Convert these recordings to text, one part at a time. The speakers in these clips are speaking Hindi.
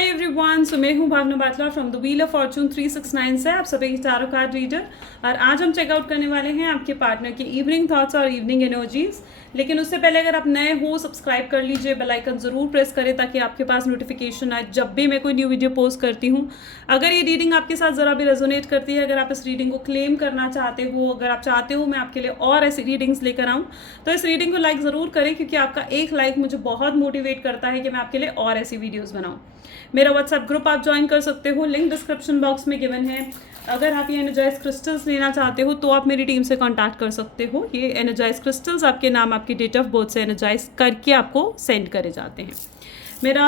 हाय एवरीवन, सो मैं हूँ Bhavna Batla from the wheel of fortune 369 से आप सभी टारो कार्ड रीडर। और आज हम चेकआउट करने वाले हैं आपके पार्टनर की इवनिंग थॉट्स और इवनिंग एनर्जीज। लेकिन उससे पहले अगर आप नए हो, सब्सक्राइब कर लीजिए, बेल आइकन ज़रूर प्रेस करें ताकि आपके पास नोटिफिकेशन आए जब भी मैं कोई न्यू वीडियो पोस्ट करती हूँ। अगर ये रीडिंग आपके साथ ज़रा भी रेजोनेट करती है, अगर आप इस रीडिंग को क्लेम करना चाहते हो, अगर आप चाहते हो मैं आपके लिए और ऐसी रीडिंग्स लेकर आऊँ, तो इस रीडिंग को लाइक ज़रूर करें, क्योंकि आपका एक लाइक मुझे बहुत मोटिवेट करता है कि मैं आपके लिए और ऐसी वीडियोज़ बनाऊँ। मेरा व्हाट्सएप ग्रुप आप ज्वाइन कर सकते हो, लिंक डिस्क्रिप्शन बॉक्स में गिवन है। अगर आप ये एनर्जाइज क्रिस्टल्स लेना चाहते हो तो आप मेरी टीम से कांटेक्ट कर सकते हो। ये एनर्जाइज क्रिस्टल्स आपके नाम, आपकी डेट ऑफ बर्थ से एनर्जाइज करके आपको सेंड करे जाते हैं। मेरा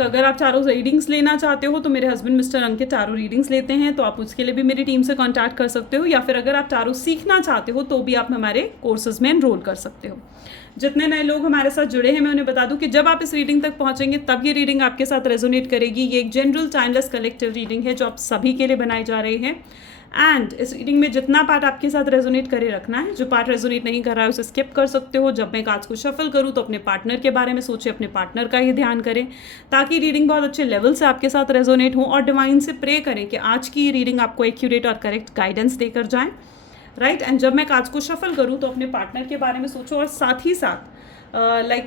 अगर आप चारों रीडिंग्स लेना चाहते हो तो मेरे हस्बैंड मिस्टर अंकित चारों रीडिंग्स लेते हैं, तो आप उसके लिए भी मेरी टीम से कांटेक्ट कर सकते हो। या फिर अगर आप चारों सीखना चाहते हो तो भी आप हमारे कोर्सेज में एनरोल कर सकते हो। जितने नए लोग हमारे साथ जुड़े हैं मैं उन्हें बता दूं कि जब आप इस रीडिंग तक पहुंचेंगे तब ये रीडिंग आपके साथ रेजोनेट करेगी। ये एक जनरल टाइमलेस कलेक्टिव रीडिंग है जो आप सभी के लिए बनाई जा रही है। एंड इस रीडिंग में जितना पार्ट आपके साथ रेजोनेट करे रखना है, जो पार्ट रेजोनेट नहीं कर रहा है उसे स्किप कर सकते हो। जब मैं कार्ड्स को शफल करूँ तो अपने पार्टनर के बारे में सोचे, अपने पार्टनर का ही ध्यान करें ताकि रीडिंग बहुत अच्छे लेवल से आपके साथ रेजोनेट हो। और डिवाइन से प्रे करें कि आज की रीडिंग आपको एक्यूरेट और करेक्ट गाइडेंस देकर जाए, राइट। एंड जब मैं कार्ड्स को शफल करूँ तो अपने पार्टनर के बारे में सोचो, और साथ ही साथ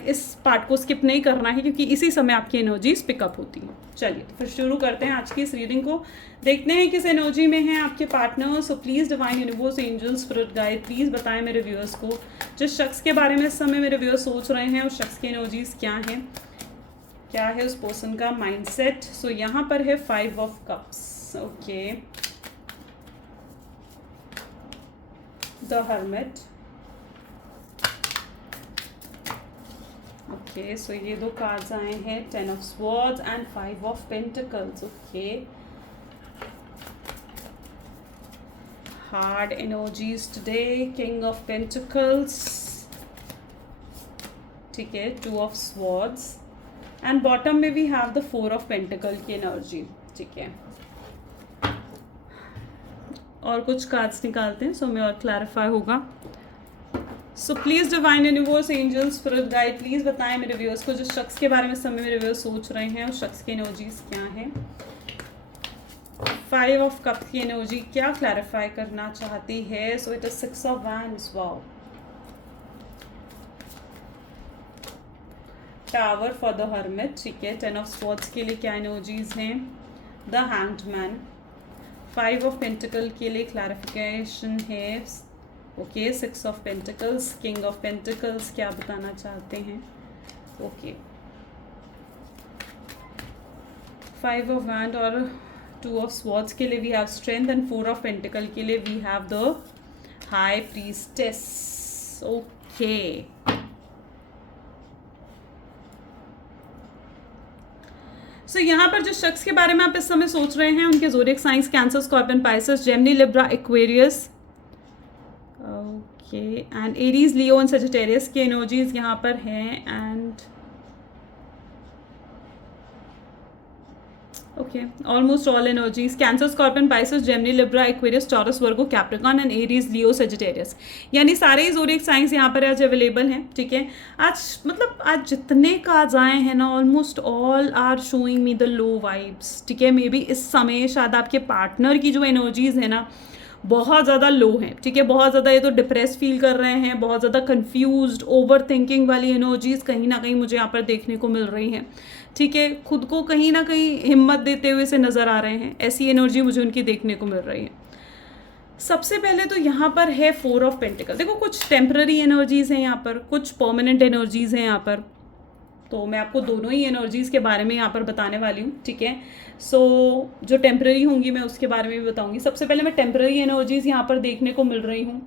इस पार्ट को स्किप नहीं करना है, क्योंकि इसी समय आपकी एनर्जीज पिकअप होती हैं। चलिए तो फिर शुरू करते हैं आज की इस रीडिंग को। देखते हैं किस एनर्जी में है आपके partner. So please divine universe, angels, spirit guide, please बताएं मेरे व्यूअर्स को जिस शख्स के बारे में इस समय मेरे व्यूअर्स सोच रहे हैं उस शख्स की एनर्जीज क्या हैं, क्या है उस पर्सन का माइंडसेट। सो यहाँ पर है 5 of cups, okay, the hermit, okay. So ये दो कार्ड्स आए हैं, 10 of swords and 5 of pentacles, okay. Hard energies today, king of pentacles, ठीक है, 2 ऑफ स्वॉर्ड्स एंड बॉटम में we have the 4 of pentacle की एनर्जी, ठीक है। और कुछ कार्ड्स निकालते हैं सो मैं और क्लैरिफाई होगा। So please divine universe, angels, spirit guide, please बताएं मेरे व्यूअर्स को जिस शख्स के बारे में समय मेरे व्यूअर्स सोच रहे हैं उस शख्स की एनर्जीज क्या है। 5 ऑफ कप्स की एनर्जी क्या क्लैरिफाई करना चाहती है। So it is 6 of wands, wow. Tower for the hermit, ठीक है। 10 ऑफ स्वॉर्ड्स के लिए क्या एनर्जीज हैं। The hanged man, 5 of pentacle के लिए क्लैरिफिकेशन है, okay. 6 of pentacles, king of pentacles क्या बताना चाहते हैं, ओके। 5 ऑफ वैंड और 2 ऑफ स्वॉर्ड्स के लिए we have strength and 4 of pentacle के लिए we have the high priestess, okay. So यहाँ पर जिस शख्स के बारे में आप इस समय सोच रहे हैं उनके zodiac science cancer, scorpion, Pisces, Gemini, Libra, Aquarius, okay, and Aries, Leo and Sagittarius की एनर्जीज यहाँ पर हैं। And okay, almost all energies, cancer, scorpion, Pisces, Gemini, Libra, Aquarius, taurus, Virgo, Capricorn and Aries, Leo, Sagittarius, यानी सारे ही ज़ोडिएक साइंस यहाँ पर आज अवेलेबल हैं, ठीक है। आज जितने कार्ड्स आए हैं ना, almost all are showing me the low vibes, ठीक है। मे बी इस समय शायद आपके पार्टनर की जो एनर्जीज है ना बहुत ज़्यादा लो हैं, ठीक है। बहुत ज़्यादा ये तो डिप्रेस फील कर रहे हैं, बहुत ज़्यादा कंफ्यूज्ड, ओवर थिंकिंग वाली एनर्जीज कहीं ना कहीं मुझे यहाँ पर देखने को मिल रही हैं, ठीक है। खुद को कहीं ना कहीं हिम्मत देते हुए से नज़र आ रहे हैं, ऐसी एनर्जी मुझे उनकी देखने को मिल रही है। सबसे पहले तो यहाँ पर है 4 ऑफ पेंटिकल। देखो, कुछ टेम्पररी एनर्जीज हैं यहाँ पर, कुछ परमानेंट एनर्जीज हैं यहाँ पर, तो मैं आपको दोनों ही एनर्जीज़ के बारे में यहाँ पर बताने वाली हूँ, ठीक है। सो जो टेम्पररी होंगी मैं उसके बारे में भी बताऊँगी। सबसे पहले मैं टेम्पररी एनर्जीज़ यहाँ पर देखने को मिल रही हूँ,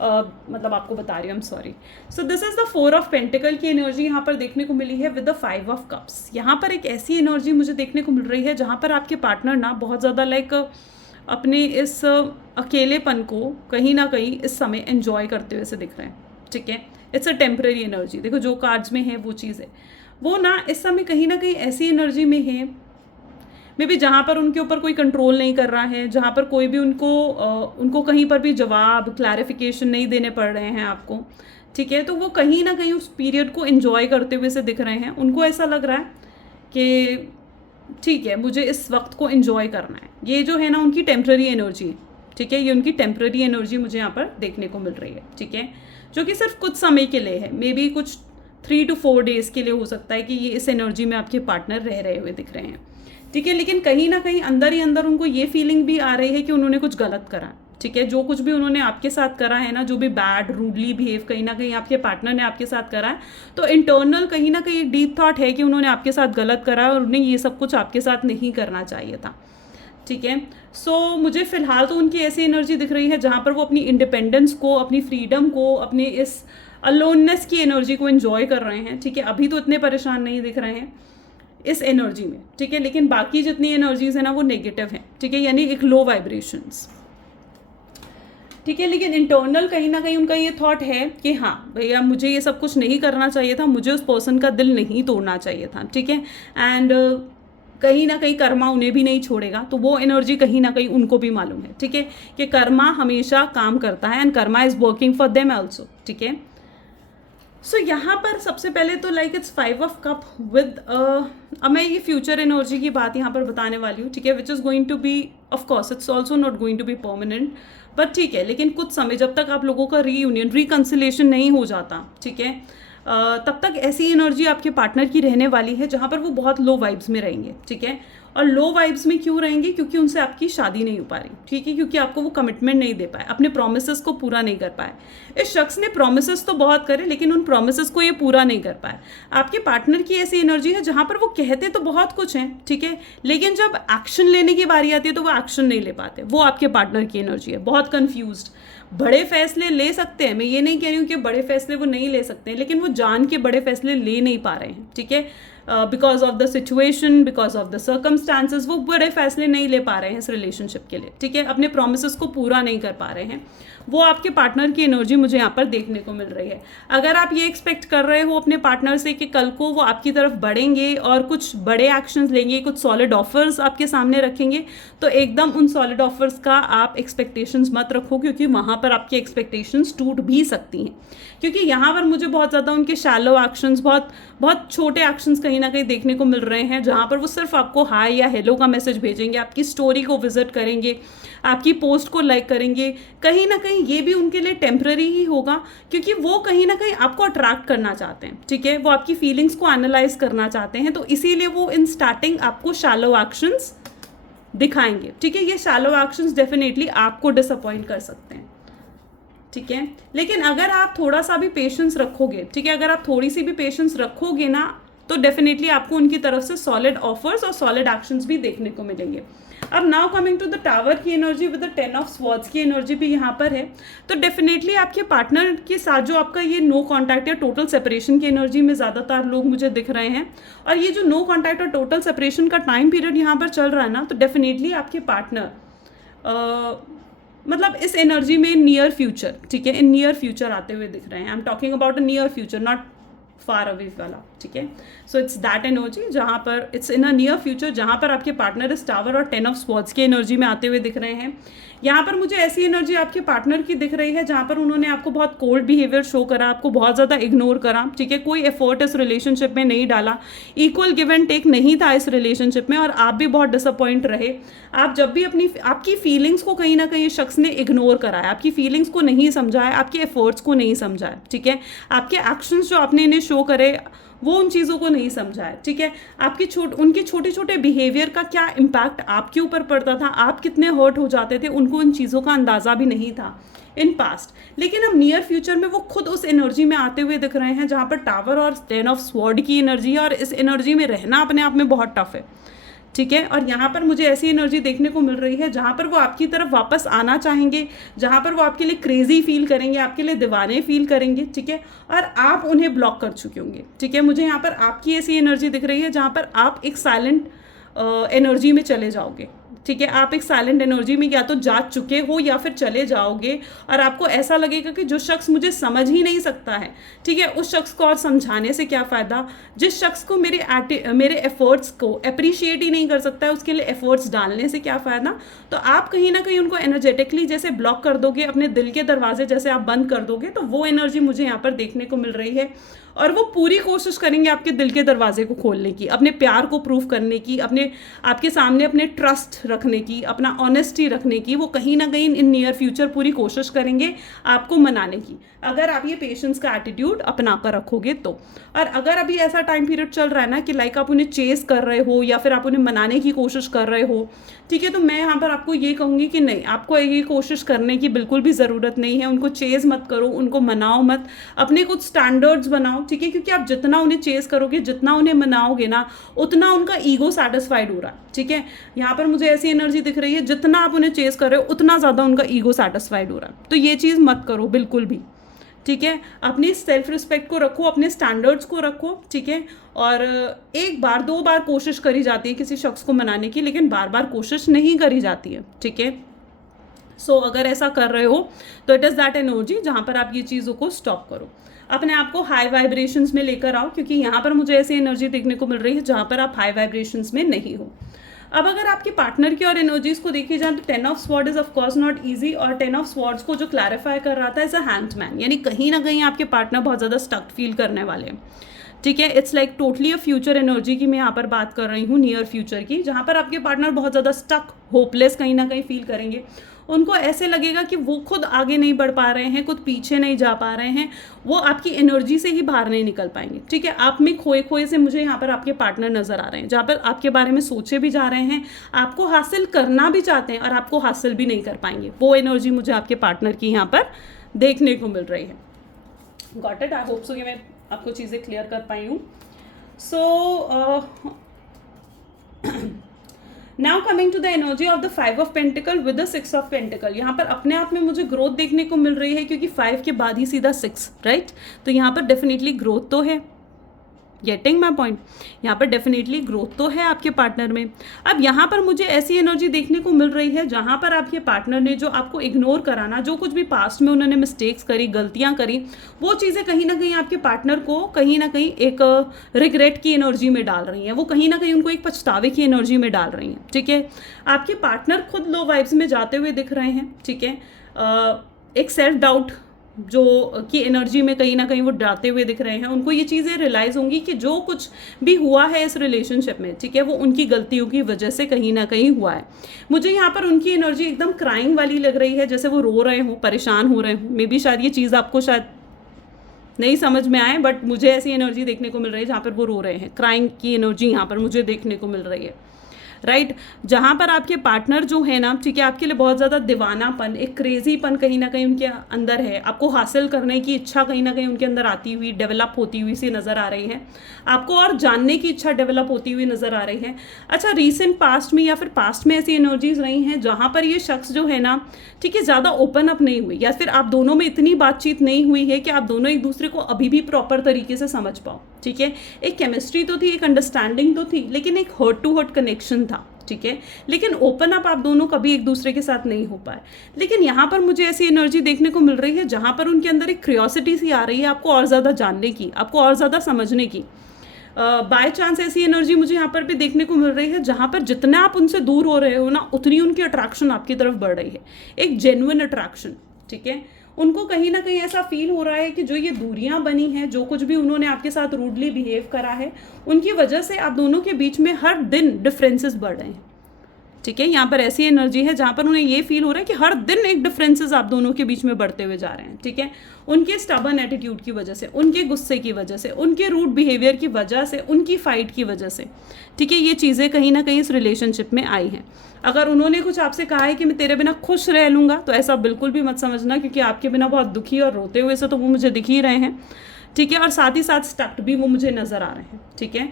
आपको बता रही हूँ, I am sorry. So this is the 4 of pentacle की एनर्जी यहाँ पर देखने को मिली है विद द 5 ऑफ कप्स। यहाँ पर एक ऐसी एनर्जी मुझे देखने को मिल रही है जहाँ पर आपके पार्टनर ना बहुत ज़्यादा अपने इस अकेलेपन को कहीं ना कहीं इस समय एन्जॉय करते हुए से दिख रहे हैं, ठीक है। It's a temporary energy. देखो जो कार्ड्स में है वो चीज़ है, वो ना इस समय कहीं ना कहीं ऐसी एनर्जी में है मे बी जहाँ पर उनके ऊपर कोई कंट्रोल नहीं कर रहा है, जहाँ पर कोई भी उनको कहीं पर भी जवाब, क्लैरिफिकेशन नहीं देने पड़ रहे हैं आपको, ठीक है। तो वो कहीं ना कहीं उस पीरियड को एंजॉय करते हुए से दिख रहे हैं, उनको ऐसा लग रहा है कि ठीक है मुझे इस वक्त को एंजॉय करना है। ये जो है ना उनकी टेम्प्ररी एनर्जी है, ठीक है, ये उनकी टेम्प्ररी एनर्जी मुझे यहाँ पर देखने को मिल रही है, ठीक है, जो कि सिर्फ कुछ समय के लिए है, मे बी कुछ 3 to 4 days के लिए हो सकता है कि ये इस एनर्जी में आपके पार्टनर रह रहे हुए दिख रहे हैं, ठीक है। लेकिन कहीं ना कहीं अंदर ही अंदर उनको ये फीलिंग भी आ रही है कि उन्होंने कुछ गलत करा, ठीक है, जो कुछ भी उन्होंने आपके साथ करा है ना, जो भी बैड रूडली बिहेव कहीं ना कहीं आपके पार्टनर ने आपके साथ करा है, तो इंटरनल कहीं ना कहीं डीप थॉट है कि उन्होंने आपके साथ गलत करा है और उन्हें ये सब कुछ आपके साथ नहीं करना चाहिए था, ठीक है। सो मुझे फ़िलहाल तो उनकी ऐसी एनर्जी दिख रही है जहाँ पर वो अपनी इंडिपेंडेंस को, अपनी फ्रीडम को, अपनी इस अलोननेस की एनर्जी को एंजॉय कर रहे हैं, ठीक है। अभी तो इतने परेशान नहीं दिख रहे हैं इस एनर्जी में, ठीक है, लेकिन बाकी जितनी एनर्जीज है ना वो नेगेटिव है, ठीक है, यानी एक लो वाइब्रेशंस, ठीक है। लेकिन इंटरनल कहीं ना कहीं उनका ये थॉट है कि हाँ भैया मुझे ये सब कुछ नहीं करना चाहिए था, मुझे उस पर्सन का दिल नहीं तोड़ना चाहिए था, ठीक है। एंड कहीं ना कहीं कर्मा उन्हें भी नहीं छोड़ेगा, तो वो एनर्जी कहीं ना कहीं उनको भी मालूम है, ठीक है, कि कर्मा हमेशा काम करता है and Karma is working for them also, ठीक है। सो यहाँ पर सबसे पहले तो like it's 5 of cup with अब मैं ये फ्यूचर एनर्जी की बात यहाँ पर बताने वाली हूँ, ठीक है, which is going to be of course it's also not going to be permanent, but ठीक है, लेकिन कुछ समय जब तक आप लोगों का रीयूनियन रिकन्सिलेशन नहीं हो जाता, ठीक है, तब तक ऐसी एनर्जी आपके पार्टनर की रहने वाली है जहाँ पर वो बहुत लो वाइब्स में रहेंगे, ठीक है। और लो वाइब्स में क्यों रहेंगे? क्योंकि उनसे आपकी शादी नहीं हो पा रही, ठीक है, क्योंकि आपको वो कमिटमेंट नहीं दे पाए, अपने प्रोमिसेस को पूरा नहीं कर पाए। इस शख्स ने प्रोमिसेस तो बहुत करे लेकिन उन प्रोमिसेस को ये पूरा नहीं कर पाए। आपके पार्टनर की ऐसी एनर्जी है जहाँ पर वो कहते तो बहुत कुछ हैं, ठीक है, लेकिन जब एक्शन लेने की बारी आती है तो वो एक्शन नहीं ले पाते। वो आपके पार्टनर की एनर्जी है, बहुत कन्फ्यूज्ड। बड़े फैसले ले सकते हैं, मैं ये नहीं कह रही हूँ कि बड़े फैसले वो नहीं ले सकते हैं, लेकिन वो जान के बड़े फैसले ले नहीं पा रहे हैं, ठीक है, because of the situation, because of the circumstances वो बड़े फैसले नहीं ले पा रहे हैं इस रिलेशनशिप के लिए, ठीक है, अपने प्रोमिसेस को पूरा नहीं कर पा रहे हैं। वो आपके पार्टनर की एनर्जी मुझे यहाँ पर देखने को मिल रही है। अगर आप ये एक्सपेक्ट कर रहे हो अपने पार्टनर से कि कल को वो आपकी तरफ बढ़ेंगे और कुछ बड़े एक्शंस लेंगे, कुछ सॉलिड ऑफर्स आपके सामने रखेंगे, तो एकदम उन सॉलिड ऑफर्स का आप एक्सपेक्टेशंस मत रखो, क्योंकि वहाँ पर आपकी एक्सपेक्टेशंस टूट भी सकती हैं। क्योंकि यहाँ पर मुझे बहुत ज़्यादा उनके शैलो एक्शंस, बहुत बहुत छोटे एक्शंस कहीं ना कहीं देखने को मिल रहे हैं, जहाँ पर वो सिर्फ आपको हाय या हेलो का मैसेज भेजेंगे, आपकी स्टोरी को विजिट करेंगे, आपकी पोस्ट को लाइक करेंगे। कहीं ना कहीं ये भी उनके लिए टेम्पररी ही होगा, क्योंकि वो कहीं ना कहीं आपको अट्रैक्ट करना चाहते हैं, ठीक है, वो आपकी फीलिंग्स को एनालाइज करना चाहते हैं, तो इसीलिए वो इन स्टार्टिंग आपको शैलो एक्शंस दिखाएंगे, ठीक है। ये शैलो एक्शंस डेफिनेटली आपको डिसअपॉइंट कर सकते हैं, ठीक है, लेकिन अगर आप थोड़ा सा भी पेशेंस रखोगे, ठीक है, अगर आप थोड़ी सी भी पेशेंस रखोगे ना, तो डेफिनेटली आपको उनकी तरफ से सॉलिड ऑफर्स और सॉलिड एक्शंस भी देखने को मिलेंगे। अब now coming to the tower की energy with the 10 of Swords की एनर्जी भी यहाँ पर है, तो डेफिनेटली आपके पार्टनर के साथ जो आपका ये नो कॉन्टैक्ट या टोटल सेपरेशन की एनर्जी में ज़्यादातर लोग मुझे दिख रहे हैं, और ये जो नो कॉन्टैक्ट और टोटल सेपरेशन का टाइम पीरियड यहाँ पर चल रहा है ना, तो डेफिनेटली आपके पार्टनर मतलब इस एनर्जी में नियर फ्यूचर, ठीक है, इन नियर फ्यूचर आते हुए दिख रहे हैं। I am talking about a near future, not far away वाला, ठीक है। सो इट्स दैट एनर्जी जहाँ पर it's in a near future, जहाँ पर आपके पार्टनर इस टावर और 10 of Swords की एनर्जी में आते हुए दिख रहे हैं। यहाँ पर मुझे ऐसी एनर्जी आपके पार्टनर की दिख रही है जहाँ पर उन्होंने आपको बहुत कोल्ड बिहेवियर शो करा, आपको बहुत ज़्यादा इग्नोर करा, ठीक है, कोई एफर्ट इस रिलेशनशिप में नहीं डाला, इक्वल गिव एंड टेक नहीं था इस रिलेशनशिप में, और आप भी बहुत डिसअपॉइंट रहे। आप जब भी आपकी फीलिंग्स को कहीं ना कहीं शख्स ने इग्नोर करा है, आपकी फीलिंग्स को नहीं समझा है, आपके एफर्ट्स को नहीं समझा है, ठीक है, आपके एक्शंस जो आपने इन्हें शो करे वो उन चीज़ों को नहीं समझा है, ठीक है, उनके छोटे छोटे बिहेवियर का क्या इम्पैक्ट आपके ऊपर पड़ता था, आप कितने हर्ट हो जाते थे, उनको उन चीज़ों का अंदाज़ा भी नहीं था इन पास्ट। लेकिन अब नियर फ्यूचर में वो खुद उस एनर्जी में आते हुए दिख रहे हैं जहाँ पर टावर और 10 of Swords की एनर्जी है, और इस एनर्जी में रहना अपने आप में बहुत टफ है, ठीक है। और यहाँ पर मुझे ऐसी एनर्जी देखने को मिल रही है जहाँ पर वो आपकी तरफ वापस आना चाहेंगे, जहाँ पर वो आपके लिए क्रेजी फील करेंगे, आपके लिए दीवाने फील करेंगे, ठीक है, और आप उन्हें ब्लॉक कर चुके होंगे, ठीक है। मुझे यहाँ पर आपकी ऐसी एनर्जी दिख रही है जहाँ पर आप एक साइलेंट एनर्जी में चले जाओगे, ठीक है, आप एक साइलेंट एनर्जी में या तो जा चुके हो या फिर चले जाओगे, और आपको ऐसा लगेगा कि जो शख्स मुझे समझ ही नहीं सकता है, ठीक है, उस शख्स को और समझाने से क्या फ़ायदा। जिस शख्स को मेरे एफर्ट्स को अप्रिशिएट ही नहीं कर सकता है, उसके लिए एफर्ट्स डालने से क्या फ़ायदा। तो आप कहीं ना कहीं उनको एनर्जेटिकली जैसे ब्लॉक कर दोगे, अपने दिल के दरवाजे जैसे आप बंद कर दोगे, तो वो एनर्जी मुझे यहाँ पर देखने को मिल रही है। और वो पूरी कोशिश करेंगे आपके दिल के दरवाजे को खोलने की, अपने प्यार को प्रूव करने की, आपके सामने अपने ट्रस्ट रखने की, अपना ऑनेस्टी रखने की। वो कहीं ना कहीं इन नियर फ्यूचर पूरी कोशिश करेंगे आपको मनाने की, अगर आप ये पेशेंस का एटीट्यूड अपना कर रखोगे तो। और अगर अभी ऐसा टाइम पीरियड चल रहा है ना कि लाइक आप उन्हें चेस कर रहे हो या फिर आप उन्हें मनाने की कोशिश कर रहे हो, ठीक है, तो मैं यहाँ पर आपको ये कहूँगी कि नहीं, आपको ये कोशिश करने की बिल्कुल भी ज़रूरत नहीं है। उनको चेस मत करो, उनको मनाओ मत, अपने कुछ स्टैंडर्ड्स बनाओ, ठीक है, क्योंकि आप जितना उन्हें चेस करोगे, जितना उन्हें मनाओगे ना, उतना उनका ईगो सेटिस्फाइड हो रहा है, ठीक है। यहाँ पर मुझे ऐसी एनर्जी दिख रही है, जितना आप उन्हें चेस कर रहे हो उतना ज़्यादा उनका ईगो सेटिस्फाइड हो रहा है। तो ये चीज़ मत करो बिल्कुल भी, ठीक है। अपनी सेल्फ रिस्पेक्ट को रखो, अपने स्टैंडर्ड्स को रखो, ठीक है। और एक बार दो बार कोशिश करी जाती है किसी शख्स को मनाने की, लेकिन बार बार कोशिश नहीं करी जाती है, ठीक है। सो अगर ऐसा कर रहे हो तो इट इज़ दैट एनर्जी जहाँ पर आप ये चीज़ों को स्टॉप करो, अपने आप को हाई वाइब्रेशंस में लेकर आओ, क्योंकि यहाँ पर मुझे ऐसी एनर्जी देखने को मिल रही है जहाँ पर आप हाई वाइब्रेशंस में नहीं हो। अब अगर आपके पार्टनर की और एनर्जीज को देखी जाए तो 10 of sword is of course not easy, और 10 ऑफ स्वॉर्ड्स को जो क्लैरिफाई कर रहा था इज अ हैंडमैन, यानी कहीं ना कहीं आपके पार्टनर बहुत ज़्यादा स्टक फील करने वाले हैं, ठीक है। It's like totally a future energy की मैं यहाँ पर बात कर रही हूँ, नियर फ्यूचर की, जहाँ पर आपके पार्टनर बहुत ज़्यादा स्टक, होपलेस कहीं ना कहीं फील करेंगे। उनको ऐसे लगेगा कि वो खुद आगे नहीं बढ़ पा रहे हैं, खुद पीछे नहीं जा पा रहे हैं, वो आपकी एनर्जी से ही बाहर नहीं निकल पाएंगे, ठीक है। आप में खोए खोए से मुझे यहाँ पर आपके पार्टनर नज़र आ रहे हैं, जहाँ पर आपके बारे में सोचे भी जा रहे हैं, आपको हासिल करना भी चाहते हैं और आपको हासिल भी नहीं कर पाएंगे। वो एनर्जी मुझे आपके पार्टनर की यहाँ पर देखने को मिल रही है। Got it, I hope so कि मैं आपको चीज़ें क्लियर कर पाई हूँ। So now coming to the energy of the 5 of pentacle with the 6 of pentacle, यहाँ पर अपने आप में मुझे ग्रोथ देखने को मिल रही है, क्योंकि 5 के बाद ही सीधा 6, राइट। तो यहाँ पर डेफिनेटली ग्रोथ तो है, गेटिंग माई पॉइंट, यहाँ पर डेफिनेटली ग्रोथ तो है आपके पार्टनर में। अब यहाँ पर मुझे ऐसी एनर्जी देखने को मिल रही है जहाँ पर आपके पार्टनर ने जो आपको इग्नोर कराना, जो कुछ भी पास्ट में उन्होंने मिस्टेक्स करी, गलतियाँ करी, वो चीज़ें कहीं ना कहीं आपके पार्टनर को कहीं ना कहीं एक रिग्रेट की एनर्जी में डाल रही हैं, वो कहीं ना कहीं उनको एक पछतावे की एनर्जी में डाल रही हैं, ठीक है। आपके पार्टनर खुद लो वाइब्स में जाते हुए दिख रहे हैं, ठीक है। एक सेल्फ डाउट जो की एनर्जी में कहीं ना कहीं वो डरते हुए दिख रहे हैं। उनको ये चीज़ें रियलाइज़ होंगी कि जो कुछ भी हुआ है इस रिलेशनशिप में, ठीक है, वो उनकी गलतियों की वजह से कहीं ना कहीं हुआ है। मुझे यहाँ पर उनकी एनर्जी एकदम क्राइंग वाली लग रही है, जैसे वो रो रहे हों, परेशान हो रहे हों। मे बी शायद ये चीज़ आपको शायद नहीं समझ में आए, बट मुझे ऐसी एनर्जी देखने को मिल रही है जहाँ पर वो रो रहे हैं। क्राइंग की एनर्जी यहाँ पर मुझे देखने को मिल रही है, राइट। जहाँ पर आपके पार्टनर जो है ना, ठीक है, आपके लिए बहुत ज़्यादा दीवानापन, एक क्रेजीपन कहीं ना कहीं उनके अंदर है। आपको हासिल करने की इच्छा कहीं ना कहीं उनके अंदर आती हुई, डेवलप होती हुई सी नज़र आ रही है। आपको और जानने की इच्छा डेवलप होती हुई नज़र आ रही है। अच्छा, रीसेंट पास्ट में या फिर पास्ट में ऐसी एनर्जीज रही हैं जहाँ पर ये शख्स जो है ना, ठीक है, ज़्यादा ओपन अप नहीं हुई, या फिर आप दोनों में इतनी बातचीत नहीं हुई है कि आप दोनों एक दूसरे को अभी भी प्रॉपर तरीके से समझ पाओ, ठीक है। एक केमिस्ट्री तो थी, एक अंडरस्टैंडिंग तो थी, लेकिन एक हर्ट टू हर्ट कनेक्शन था, ठीक है, लेकिन ओपन अप आप दोनों कभी एक दूसरे के साथ नहीं हो पाए। लेकिन यहाँ पर मुझे ऐसी एनर्जी देखने को मिल रही है जहाँ पर उनके अंदर एक क्यूरियोसिटी सी आ रही है, आपको और ज़्यादा जानने की, आपको और ज़्यादा समझने की। बाय चांस ऐसी एनर्जी मुझे यहाँ पर भी देखने को मिल रही है जहाँ पर जितना आप उनसे दूर हो रहे हो ना, उतनी उनकी अट्रैक्शन आपकी तरफ बढ़ रही है, एक जेन्युइन अट्रैक्शन, ठीक है। उनको कहीं ना कहीं ऐसा फील हो रहा है कि जो ये दूरियां बनी हैं, जो कुछ भी उन्होंने आपके साथ रूडली बिहेव करा है, उनकी वजह से आप दोनों के बीच में हर दिन डिफरेंसेस बढ़ रहे हैं, ठीक है। यहाँ पर ऐसी एनर्जी है जहाँ पर उन्हें ये फील हो रहा है कि हर दिन एक डिफरेंसेस आप दोनों के बीच में बढ़ते हुए जा रहे हैं, ठीक है। उनके स्टबर्न एटीट्यूड की वजह से, उनके गुस्से की वजह से, उनके रूड बिहेवियर की वजह से, उनकी फाइट की वजह से, ठीक है, ये चीज़ें कहीं ना कहीं इस रिलेशनशिप में आई हैं। अगर उन्होंने कुछ आपसे कहा है कि मैं तेरे बिना खुश रह लूँगा, तो ऐसा बिल्कुल भी मत समझना, क्योंकि आपके बिना बहुत दुखी और रोते हुए से तो वो मुझे दिख ही रहे हैं, ठीक है। और साथ ही साथ स्टक्ड भी वो मुझे नज़र आ रहे हैं, ठीक है।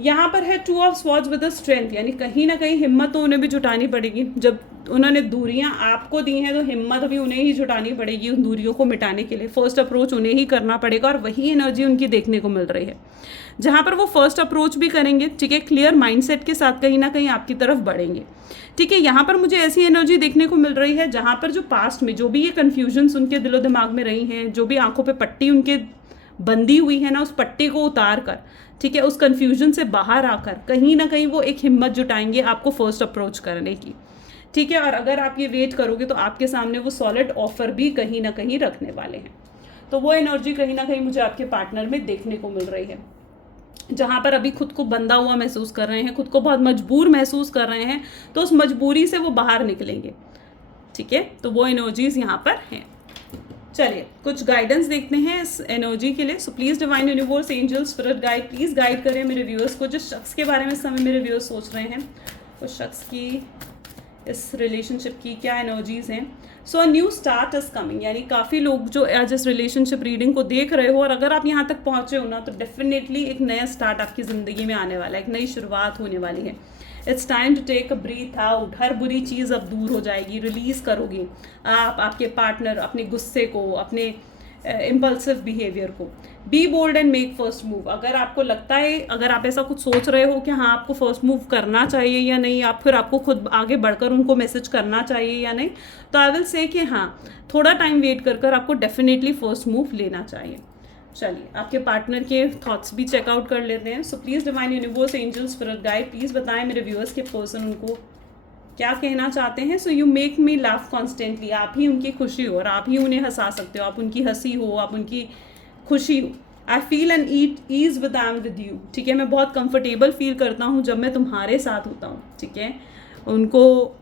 यहाँ पर है 2 of swords with the strength, यानी कहीं ना कहीं हिम्मत तो उन्हें भी जुटानी पड़ेगी। जब उन्होंने दूरियां आपको दी हैं, तो हिम्मत अभी उन्हें ही जुटानी पड़ेगी उन दूरियों को मिटाने के लिए। फर्स्ट अप्रोच उन्हें ही करना पड़ेगा और वही एनर्जी उनकी देखने को मिल रही है। जहाँ पर वो फर्स्ट अप्रोच भी करेंगे, ठीक है, क्लियर माइंडसेट के साथ कहीं ना कहीं आपकी तरफ बढ़ेंगे, ठीक है। यहाँ पर मुझे ऐसी एनर्जी देखने को मिल रही है जहाँ पर जो पास्ट में जो भी ये कन्फ्यूजन्स उनके दिलो दिमाग में रही हैं, जो भी आंखों पे पट्टी उनके बंदी हुई है ना, उस पट्टी को उतार कर, ठीक है, उस कन्फ्यूजन से बाहर आकर कहीं ना कहीं वो एक हिम्मत जुटाएंगे आपको फर्स्ट अप्रोच करने की, ठीक है। और अगर आप ये वेट करोगे तो आपके सामने वो सॉलिड ऑफर भी कहीं ना कहीं रखने वाले हैं। तो वो एनर्जी कहीं ना कहीं मुझे आपके पार्टनर में देखने को मिल रही है, जहाँ पर अभी खुद को बंधा हुआ महसूस कर रहे हैं, खुद को बहुत मजबूर महसूस कर रहे हैं, तो उस मजबूरी से वो बाहर निकलेंगे, ठीक है। तो वो एनर्जीज यहाँ पर हैं। चलिए कुछ गाइडेंस देखते हैं इस एनर्जी के लिए। सो please divine universe, angel, spirit guide, please guide करें मेरे व्यूअर्स को, जिस शख्स के बारे में इस समय मेरे व्यूअर्स सोच रहे हैं, उस शख्स की, इस रिलेशनशिप की क्या एनर्जीज़ हैं। So a new start is coming, यानी काफ़ी लोग जो आज इस रिलेशनशिप रीडिंग को देख रहे हो और अगर आप यहाँ तक पहुँचे हो ना, तो डेफिनेटली एक नया स्टार्ट आपकी ज़िंदगी में आने वाला है, एक नई शुरुआत होने वाली है। It's time to take a breath out. हर बुरी चीज़ अब दूर हो जाएगी, रिलीज़ करोगे आप आपके पार्टनर, अपने गुस्से को, अपने इम्पल्सिव बिहेवियर को। Be bold and make first move. अगर आपको लगता है, अगर आप ऐसा कुछ सोच रहे हो कि हाँ आपको फर्स्ट मूव करना चाहिए या नहीं, आप फिर आपको खुद आगे बढ़कर उनको मैसेज करना चाहिए या नहीं, तो आई विल से कि हाँ थोड़ा टाइम वेट कर आपको डेफिनेटली फर्स्ट मूव लेना चाहिए। चलिए आपके पार्टनर के थॉट्स भी चेकआउट कर लेते हैं। सो please divine universe, angel, spirit guide, please बताएं मेरे व्यूअर्स के पर्सन उनको क्या कहना चाहते हैं। So you make me laugh constantly. आप ही उनकी खुशी हो और आप ही उन्हें हंसा सकते हो, आप उनकी हंसी हो, आप उनकी खुशी हो। I feel and ease with I am with you, ठीक है। मैं बहुत कंफर्टेबल फील करता हूँ जब मैं तुम्हारे साथ होता हूँ, ठीक है। उनको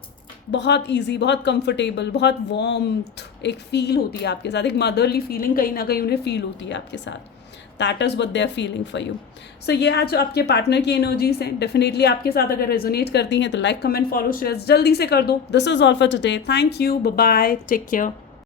बहुत ईजी, बहुत कंफर्टेबल, बहुत वार्मथ एक फील होती है आपके साथ, एक मदरली फीलिंग कहीं ना कहीं उन्हें फील होती है आपके साथ। That is what they are feeling for you. So ये आज आपके पार्टनर की एनर्जीज हैं, डेफिनेटली आपके साथ अगर रेजोनेट करती हैं तो लाइक, कमेंट, फॉलो, शेयर जल्दी से कर दो। This is all for today. Thank you, bye bye, take care.